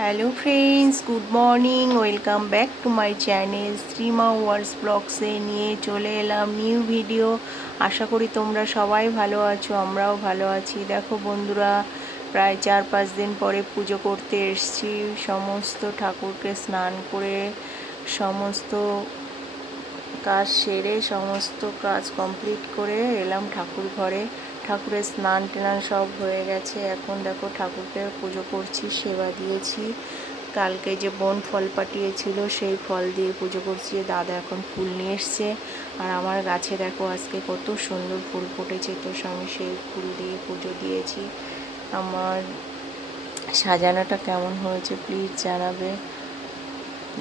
Hello friends, good morning. Welcome back to my channel Shrima worlds ব্লগসে নিয়ে চলে এলাম নিউ ভিডিও। আশা করি তোমরা সবাই ভালো আছো, আমরাও ভালো আছি। দেখো বন্ধুরা, প্রায় 4-5 দিন পরে পুজো করতে এসেছি। সমস্ত ঠাকুরকে স্নান করে সমস্ত কাজ সেরে সমস্ত কাজ কমপ্লিট করে এলাম ঠাকুর ঘরে। ঠাকুরের স্নান টান সব হয়ে গেছে। এখন দেখো ঠাকুরকে পুজো করছি, সেবা দিয়েছি। কালকে যে বোন ফল পাঠিয়েছিল সেই ফল দিয়ে পুজো করছি। দাদা এখন ফুল নিয়ে এসছে। আর আমার গাছে দেখো আজকে কত সুন্দর ফুল ফুটেছে, তো আমি সেই ফুল দিয়ে পুজো দিয়েছি। আমার সাজানোটা কেমন হয়েছে প্লিজ জানাবে।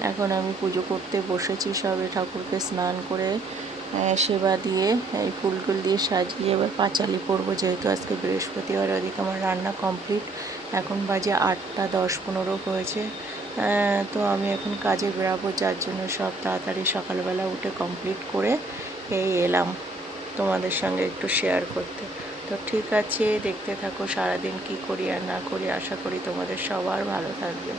এখন আমি পুজো করতে বসেছি, সবে ঠাকুরকে স্নান করে সেবা দিয়ে এই ফুলগুল দিয়ে সাজিয়ে এবার পাঁচালি পরবো, যেহেতু আজকে বৃহস্পতিবার। ওদিকে আমার রান্না কমপ্লিট। এখন বাজে 8টা 10-15 হয়েছে। তো আমি এখন কাজে বেরাবো, যার জন্য সব তাড়াতাড়ি সকালবেলা উঠে কমপ্লিট করে এলাম তোমাদের সঙ্গে একটু শেয়ার করতে। তো ঠিক আছে, দেখতে থাকো সারাদিন কি করি আর না করি। আশা করি তোমাদের সবার ভালো থাকবে।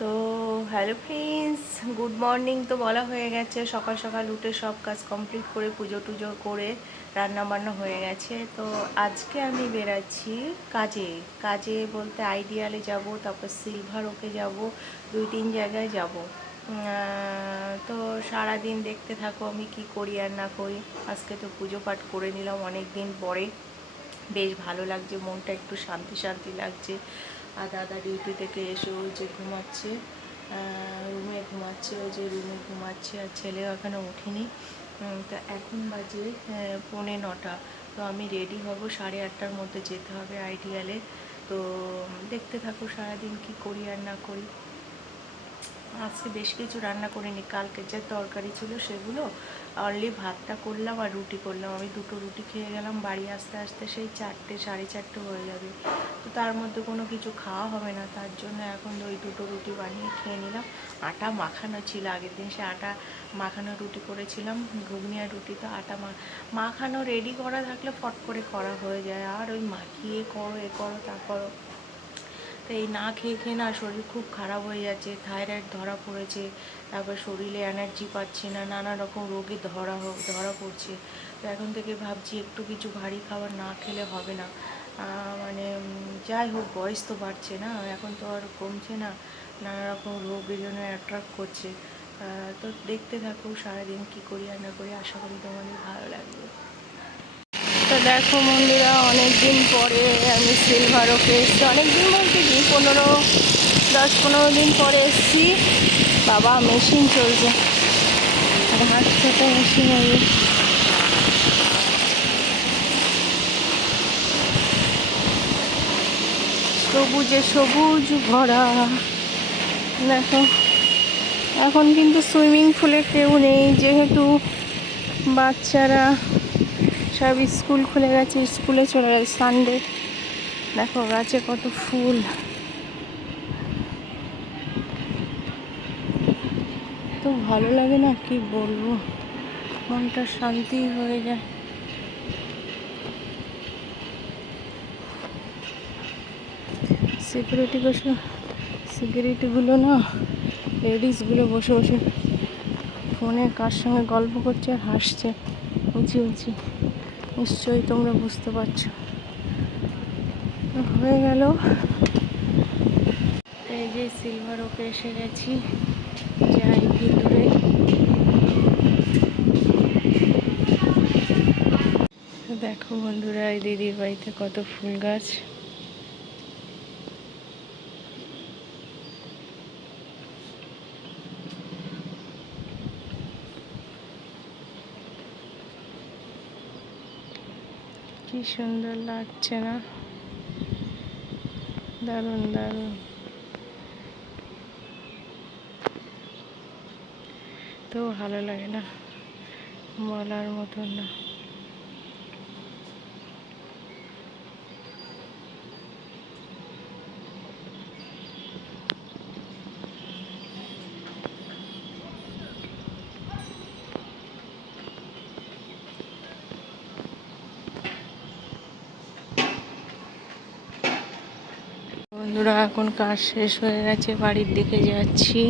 তো হ্যালো ফ্রেন্ডস, গুড মর্নিং তো বলা হয়ে গেছে। সকাল সকাল উঠে সব কাজ কমপ্লিট করে পুজো টুজো করে রান্না বান্না হয়ে গেছে। তো আজকে আমি বেরাচ্ছি কাজে। কাজে বলতে আইডিয়ালে যাব, তারপর সিলভার ওকে যাব, 2-3 জায়গায় যাব। তো সারাদিন দেখতে থাকো আমি কি করি আর না করি। আজকে তো পুজো পাঠ করে নিলাম অনেক দিন পরে, বেশ ভালো লাগছে, মনটা একটু শান্তি শান্তি লাগছে। আর দাদা ডিউটি থেকে এসে ওই যে ঘুমাচ্ছে, রুমে ঘুমাচ্ছে, ওই যে রুমে ঘুমাচ্ছে। আর ছেলেও এখনও ওঠেনি। তা এখন বাজে 9:45। তো আমি রেডি হব, 8:30টার মধ্যে যেতে হবে আইডিয়ালে। তো দেখতে থাকো সারাদিন কি করি আর না করি। আজকে বেশ কিছু রান্না করিনি, কালকে যে তরকারি ছিল সেগুলো অনলি ভাতটা করলাম আর রুটি করলাম। আমি 2টো রুটি খেয়ে গেলাম, বাড়ি আসতে আসতে সেই 4টে 4:30 হয়ে যাবে। তো তার মধ্যে কোনো কিছু খাওয়া হবে না, তার জন্য এখন ওই 2টো রুটি বানিয়ে খেয়ে নিলাম। আটা মাখানো ছিল আগের দিন, সে আটা মাখানো রুটি করেছিলাম, ঘুগনি আর রুটি। তো আটা মাখানো রেডি করা থাকলে ফট করে করা হয়ে যায়, আর ওই মাখিয়ে করো এ করো তা করো। তো এই না খেয়ে খেয়ে না শরীর খুব খারাপ হয়ে যাচ্ছে, থাইরয়েড ধরা পড়েছে, তারপর শরীরে এনার্জি পাচ্ছি না, নানা রকম রোগে ধরা পড়ছে। তো এখন থেকে ভাবছি একটু কিছু ভারী খাবার না খেলে হবে না। মানে যাই হোক, বয়স তো বাড়ছে না, এখন তো আর কমছে না, নানা রকম রোগ এই জন্য অ্যাট্রাক্ট করছে। তো দেখতে থাকো সারাদিন কী করি আর না করি। আশা করি তোমাদের ভালো লাগবে। তো দেখো বন্ধুরা, অনেক দিন পরে আমি সিলভার ওকে এসেছি। অনেক দিন বলতে কি 10-15 দিন পরে এসেছি। বাবা মেশিন চলছে, আর হাত ছোটো মেশিন হবে। সবুজে সবুজ ভরা। দেখো এখন কিন্তু সুইমিং পুলে কেউ নেই, যেহেতু বাচ্চারা সব স্কুল খুলে গেছে, স্কুলে চলে গেছে সানডে। দেখো গাছে কত ফুল। তো ভালো লাগে না, কি বলবো, মনটা শান্তি হয়ে যায়। সিকিউরিটিগুলো না, লেডিসগুলো বসে বসে ফোনে কার সঙ্গে গল্প করছে আর হাসছে উঁচি উঁচি। নিশ্চয়ই তোমরা বুঝতে পারছো। হয়ে গেল, এই যে সিলভার ওকে এসে গেছি, যাই ভিতরে। দেখো বন্ধুরা, এই দিদির বাড়িতে কত ফুল গাছ। কি সুন্দর লাগছে না? দারুণ দারুণ। তো ভালো লাগে না, বলার মতন না। বন্ধুরা, এখন কাজ শেষ হয়ে গেছে, বাড়ির দিকে যাচ্ছি।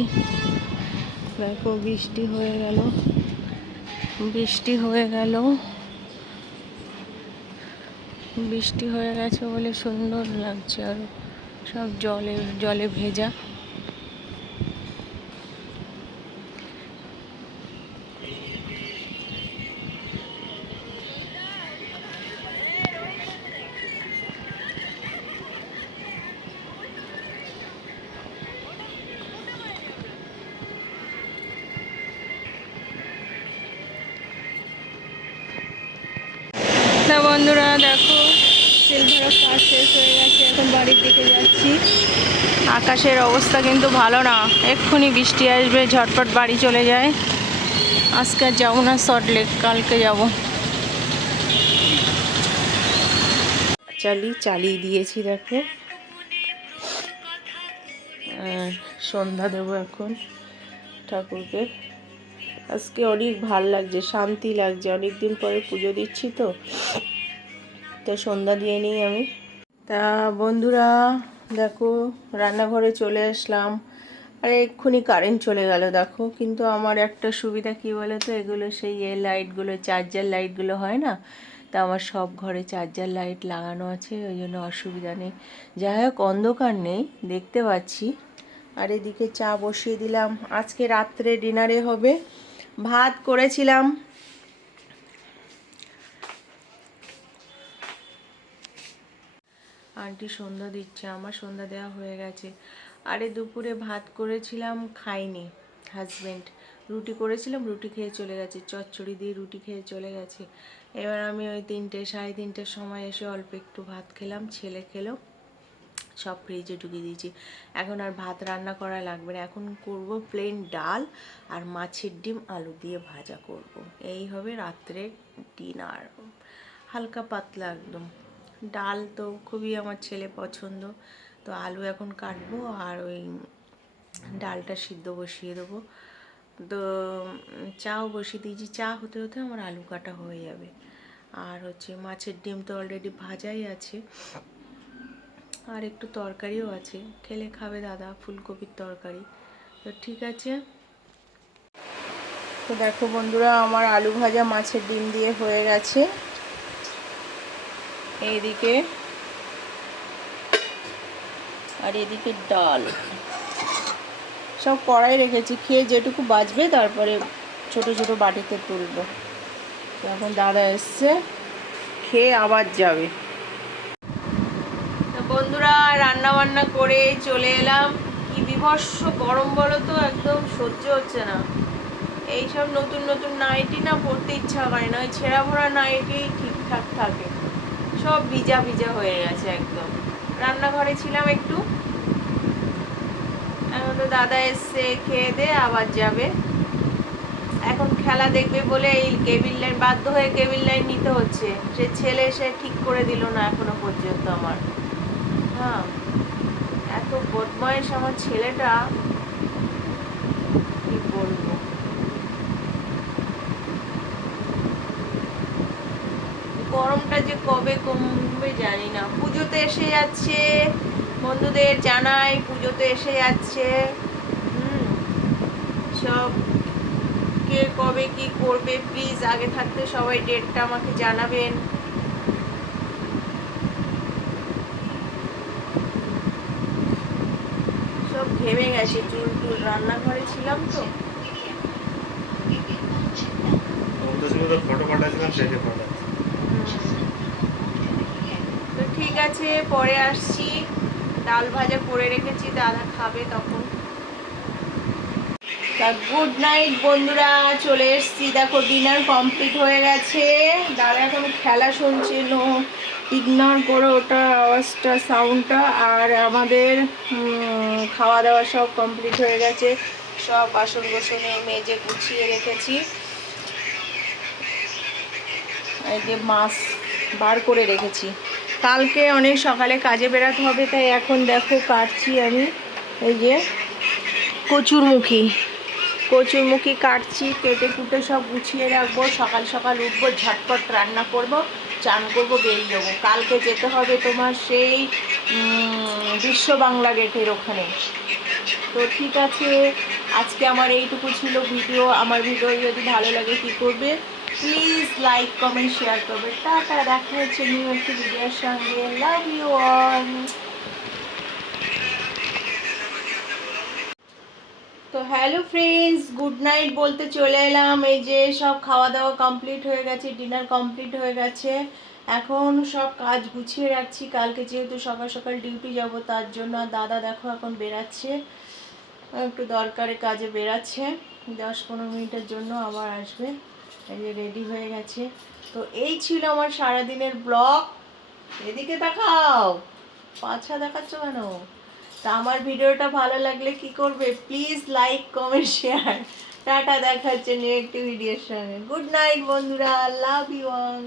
দেখো বৃষ্টি হয়ে গেল, বৃষ্টি হয়ে গেল, বৃষ্টি হয়ে গেছে বলে সুন্দর লাগছে। আর সব জলে জলে ভেজা। তা বন্ধুরা দেখো, সিলভারের কাজ শেষ হয়ে গেছে, এখন বাড়ির দিকে যাচ্ছি। আকাশের অবস্থা কিন্তু ভালো না, এক্ষুনি বৃষ্টি আসবে, ঝটপট বাড়ি চলে যায়। আজকে আর যাবো না সল্টলেক, কালকে যাব। চালিয়ে দিয়েছি দেখো। আর সন্ধ্যা দেবো এখন ঠাকুরকে। আজকে অনেক ভাল লাগছে, শান্তি লাগছে, অনেকদিন পরে পুজো দিচ্ছি তো সন্ধ্যা দিয়ে নিই আমি। তা বন্ধুরা দেখো, রান্নাঘরে চলে আসলাম। আর এক্ষুনি কারেন্ট চলে গেল দেখো। কিন্তু আমার একটা সুবিধা কি বলো তো, এগুলো সেই লাইটগুলো, চার্জার লাইটগুলো হয় না, তা আমার সব ঘরে চার্জার লাইট লাগানো আছে, ওই জন্য অসুবিধা নেই। যাই হোক, অন্ধকার নেই, দেখতে পাচ্ছি। আর এদিকে চা বসিয়ে দিলাম। আজকে রাত্রে ডিনারে হবে ভাত করেছিলাম। আন্টি সন্ধ্যা দিচ্ছে, আমার সন্ধ্যা দেওয়া হয়ে গেছে। আরে দুপুরে ভাত করেছিলাম, খাইনি। হাজব্যান্ড রুটি করেছিলাম, রুটি খেয়ে চলে গেছে, চচ্চড়ি দিয়ে রুটি খেয়ে চলে গেছে। এবার আমি ওই 3টে সাড়ে 3টের সময় এসে অল্প একটু ভাত খেলাম, ছেলে খেলো, সব ফ্রিজে ঢুকিয়ে দিয়েছি। এখন আর ভাত রান্না করা লাগবে না, এখন করব প্লেন ডাল আর মাছের ডিম আলু দিয়ে ভাজা করব। এই হবে রাত্রে ডিনার, হালকা পাতলা একদম। ডাল তো খুবই আমার ছেলে পছন্দ, তো আলু এখন কাটবো আর ওই ডালটা সিদ্ধ বসিয়ে দেবো। তো চাও বসিয়ে দিয়েছি, চা হতে হতে আমার আলু কাটা হয়ে যাবে। আর হচ্ছে মাছের ডিম তো অলরেডি ভাজাই আছে, আর একটু তরকারিও আছে, খেলে খাবে দাদা, ফুলকপির তরকারি। তো ঠিক আছে। তো দেখো বন্ধুরা, আমার আলু ভাজা মাছের ডিম দিয়ে হয়ে গেছে। এইদিকে আর এদিকে ডাল সব কড়াই রেখেছি, খেয়ে যেটুকু বাঁচবে তারপরে ছোট ছোট বাটিতে তুলবো। এখন দাদা এসছে, খেয়ে আবার যাবে। তো বন্ধুরা, রান্না বান্না করে চলে এলাম। কি বিভৎস গরম বলো তো, একদম সহ্য হচ্ছে না। এইসব নতুন নতুন নাইটি না পরতে ইচ্ছা করে না, ওই ছেঁড়া ভরা নাইটি ঠিকঠাক থাকে, সব ভিজা ভিজা হয়ে গেছে একদম। রান্নাঘরে ছিলাম একটু, এখন তো দাদা এসছে, খেয়ে দে আবার যাবে। এখন খেলা দেখবে বলে এই কেবিল লাইন, বাধ্য হয়ে কেবিল লাইন নিতে হচ্ছে। সে ছেলে এসে ঠিক করে দিল না এখনো পর্যন্ত আমার। হ্যাঁ, এত বদমাইশ আমার ছেলেটা, কি বলবো। গরমটা যে কবে কমবে জানি না। পুজোতে এসে যাচ্ছে, বন্ধুদের জানাই পুজোতে এসে যাচ্ছে। সব কে কবে কি করবে, প্লিজ আগে থাকতে সবাই ডেটটা আমাকে জানাবেন। সব ঘেমে গেছে, চুল টুল, রান্নাঘরে ছিলাম তো। ফটো পাঠাচ্ছিলাম, দেখে পাঠাচ্ছি। আছে, পরে আসছি। ডাল ভাজা করে রেখেছি, দাদা খাবে তখন। তা গুড নাইট বন্ধুরা, চলে এসছি। দেখো ডিনার কমপ্লিট হয়ে গেছে। দাদা এখন খেলা শুনছে, নো ইগনোর করো ওটা আওয়াজটা, সাউন্ডটা। আর আমাদের খাওয়া দাওয়া সব কমপ্লিট হয়ে গেছে। সব বাসন গোসনে মেজে গুছিয়ে রেখেছি। এই যে মাছ বার করে রেখেছি, কালকে অনেক সকালে কাজে বেরাতে হবে, তাই এখন দেখো কাটছি আমি। এই যে কচুরমুখী কাটছি, কেটে কুটে সব গুছিয়ে রাখবো। সকাল সকাল উঠবো, ঝটপট রান্না করব, চান করবো, বেরিয়ে যাবো। কালকে যেতে হবে তোমার সেই বিশ্ব বাংলা গেটের ওখানে। তো ঠিক আছে, আজকে আমার এইটুকু ছিল ভিডিও। আমার ভিডিও যদি ভালো লাগে কী করবে, প্লিজ লাইক কমেন্ট শেয়ার করবে। টাটা, দেখা হচ্ছে নিউ একটি ভিডিওর সঙ্গে। Love you all. তো হ্যালো ফ্রেন্ডস, গুড নাইট বলতে চলে এলাম। এই যে সব খাওয়া দাওয়া কমপ্লিট হয়ে গেছে, ডিনার কমপ্লিট হয়ে গেছে। এখন সব কাজ গুছিয়ে রাখছি, কালকে যেহেতু সকাল সকাল ডিউটি যাব তার জন্য। আর দাদা দেখো এখন বেরাচ্ছে, একটু দরকারি কাজে বেরাচ্ছে, 10-15 মিনিটের জন্য আবার আসবে। এই যে রেডি হয়ে গেছে। তো এই ছিল আমার সারাদিনের ব্লগ। এদিকে দেখাও, পাছা দেখাচ্ছ কেন? তা আমার ভিডিওটা ভালো লাগলে কি করবে, please like comment share. Tata, দেখাচ্ছে নিউ একটি ভিডিওর সঙ্গে। গুড নাইট বন্ধুরা, লাভ ইউ অল।